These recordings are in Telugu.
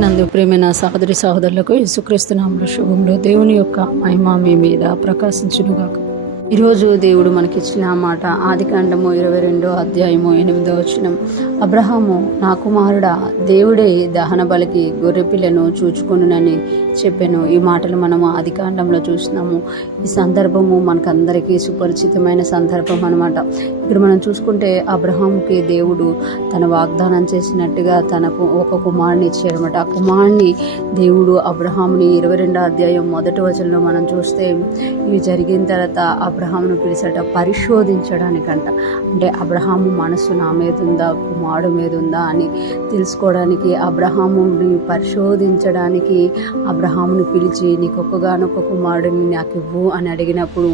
క్రీస్తునందు ప్రేమైన సహోదరి సహోదరులకు యేసుక్రీస్తు నామములో శుభములు. దేవుని యొక్క మహిమ మీ మీద ప్రకాశించునుగాక. ఈరోజు దేవుడు మనకిచ్చిన మాట ఆదికాండము 22వ అధ్యాయము 8వ వచనం. అబ్రహాము, నా కుమారుడా, దేవుడే దహన బలికి గొర్రెపిల్లను చూచుకొనునని చెప్పాను. ఈ మాటలు మనము ఆదికాండంలో చూసినాము. ఈ సందర్భము మనకందరికీ సుపరిచితమైన సందర్భం అన్నమాట. ఇక్కడ మనం చూసుకుంటే అబ్రహాముకి దేవుడు తన వాగ్దానం చేసినట్టుగా తనకు ఒక కుమారుని ఇచ్చాడనమాట. ఆ కుమారుని దేవుడు అబ్రహాముని 22వ అధ్యాయం 1వ వచనంలో మనం చూస్తే ఇవి జరిగిన తర్వాత అబ్రహామును పిలిచట పరిశోధించడానికంట. అంటే అబ్రహాము మనసు నా మీద ఉందా, కుమారుడు మీద ఉందా అని తెలుసుకోవడానికి, అబ్రహాముని పరిశోధించడానికి అబ్రహాముని పిలిచి నీకు ఒక్కగానొక్క కుమారుడిని నాకు ఇవ్వు అని అడిగినప్పుడు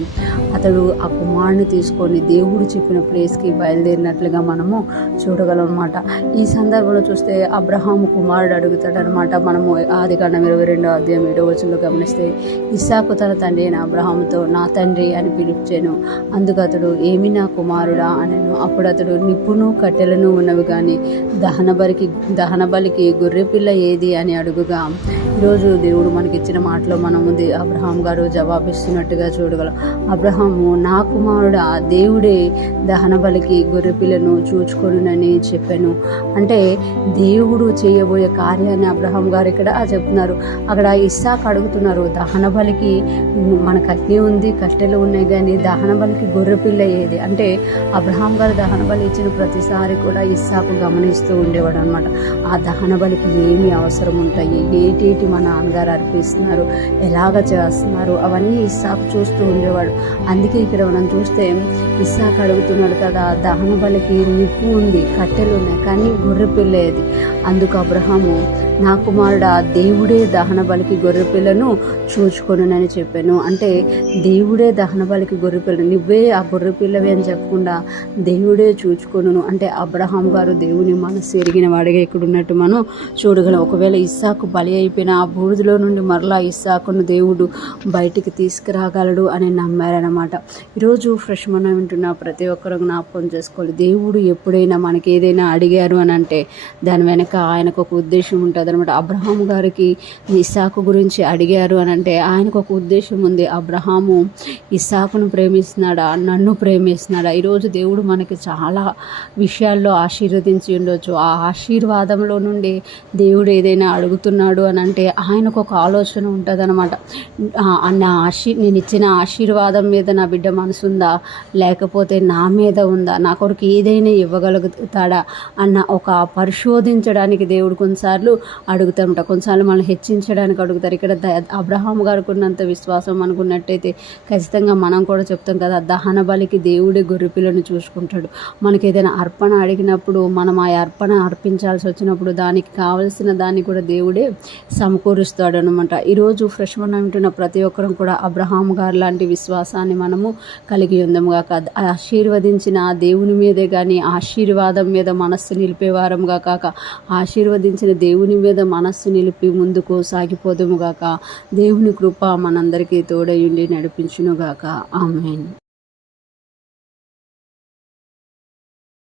అతడు ఆ కుమారుడిని తీసుకొని దేవుడు చెప్పిన ప్లేస్కి బయలుదేరినట్లుగా మనము చూడగలం అనమాట. ఈ సందర్భంలో చూస్తే అబ్రహాము కుమారుడు అడుగుతాడనమాట. మనము ఆదికాండం 22వ అధ్యాయం 7వ వచనంలో గమనిస్తే, ఇస్సాకు తన తండ్రి అయిన అబ్రహాముతో నా తండ్రి అని పిలిచాను. అందుకు అతడు ఏమి నా కుమారుడా అనను. అప్పుడు అతడు నిప్పును కట్టెలను ఉన్నవి కానీ దహన బలికి గొర్రెపిల్ల ఏది అని అడుగుగా, ఈరోజు దేవుడు మనకిచ్చిన మాటలో మనము అబ్రహాం గారు జవాబిస్తున్నట్టుగా చూడగలం. అబ్రహాము, నా కుమారుడా, దేవుడే దహన బలికి గొర్రెపిల్లను చూచుకొనునని చెప్పాను. అంటే దేవుడు చేయబోయే కార్యాన్ని అబ్రహాం గారు ఇక్కడ చెప్తున్నారు. అక్కడ ఇస్సాకు అడుగుతున్నారు, దహన బలికి మనకు అగ్ని ఉంది, కట్టెలు ఉన్నాయి, కానీ దహన బలికి గొర్రెపిల్ల ఏది అంటే అబ్రహాం గారు దహన బలి ఇచ్చిన ప్రతిసారి కూడా ఇస్సాకు గమనిస్తూ ఉండేవాడు అనమాట. ఆ దహన బలికి ఏమి అవసరం ఉంటాయి, ఏటేటి మా నాన్నగారు అర్పిస్తున్నారు, ఎలాగ చేస్తున్నారు, అవన్నీ ఇస్సాకు చూస్తూ ఉండేవాడు. అందుకే ఇక్కడ మనం చూస్తే ఇస్సాకు అడుగుతున్నాడు కదా, దహన బలికి నిప్పు ఉంది, కట్టెలు ఉన్నాయి, కానీ గొర్రెపిల్ల ఏది? అందుకు అబ్రహాము, నా కుమారుడా, దేవుడే దహన బలికి గొర్రెపిల్లను చూచుకొనునని చెప్పాను. అంటే దేవుడే దహన బలికి గొర్రెపిల్ల, నువ్వే ఆ గొర్రెపిల్లవే అని చెప్పకుండా దేవుడే చూచుకొనును అంటే అబ్రహాం గారు దేవుని మనసు ఎరిగిన వాడిగా ఇక్కడ ఉన్నట్టు మనం చూడగలం. ఒకవేళ ఇస్సాకు బలి అయిపోయిన ఆ బూడిదలో నుండి మరలా ఇస్సాకును దేవుడు బయటికి తీసుకురాగలడు అని నమ్మారనమాట. ఈరోజు ఫ్రెష్ మనం వింటున్న ప్రతి ఒక్కరు జ్ఞాపకం చేసుకోవాలి. దేవుడు ఎప్పుడైనా మనకి ఏదైనా అడిగారు అని అంటే దాని వెనక ఆయనకు ఒక ఉద్దేశం ఉంటుంది అనమాట. అబ్రహాము గారికి ఇస్సాకు గురించి అడిగారు అని అంటే ఆయనకు ఒక ఉద్దేశం ఉంది. అబ్రహాము ఇస్సాకును ప్రేమిస్తున్నాడా, నన్ను ప్రేమిస్తున్నాడా? ఈరోజు దేవుడు మనకి చాలా విషయాల్లో ఆశీర్వదించి ఉండొచ్చు. ఆ ఆశీర్వాదంలో నుండి దేవుడు ఏదైనా అడుగుతున్నాడు అని అంటే ఆయనకు ఒక ఆలోచన ఉంటుంది అనమాట. నేను ఇచ్చిన ఆశీర్వాదం మీద నా బిడ్డ మనసుందా, లేకపోతే నా మీద ఉందా, నా కొరకు ఏదైనా ఇవ్వగలుగుతాడా అన్న ఒక పరిశోధించడానికి దేవుడు కొన్నిసార్లు అడుగుతారన్నమాట. కొన్నిసార్లు మనం హెచ్చించడానికి అడుగుతారు. ఇక్కడ అబ్రహాం గారికి ఉన్నంత విశ్వాసం అనుకున్నట్టయితే ఖచ్చితంగా మనం కూడా చెప్తాం కదా, దహన బలికి దేవుడే గొర్రెపిల్లను చూసుకుంటాడు. మనకి ఏదైనా అర్పణ అడిగినప్పుడు మనం ఆ అర్పణ అర్పించాల్సి వచ్చినప్పుడు దానికి కావలసిన దాన్ని కూడా దేవుడే సమకూరుస్తాడు అనమాట. ఈరోజు ఫ్రెష్ మనం వింటున్న ప్రతి ఒక్కరం కూడా అబ్రహాం గారు లాంటి విశ్వాసాన్ని మనము కలిగి ఉందాముగా. ఆశీర్వదించిన దేవుని మీదే కానీ ఆశీర్వాదం మీద మనస్సు నిలిపేవారంగా కాక ఆశీర్వదించిన దేవుని మీద మనస్సు నిలిపి ముందుకు సాగిపోదుముగాక. దేవుని కృప మనందరికీ తోడయుండి నడిపించునుగాక. ఆమేన్.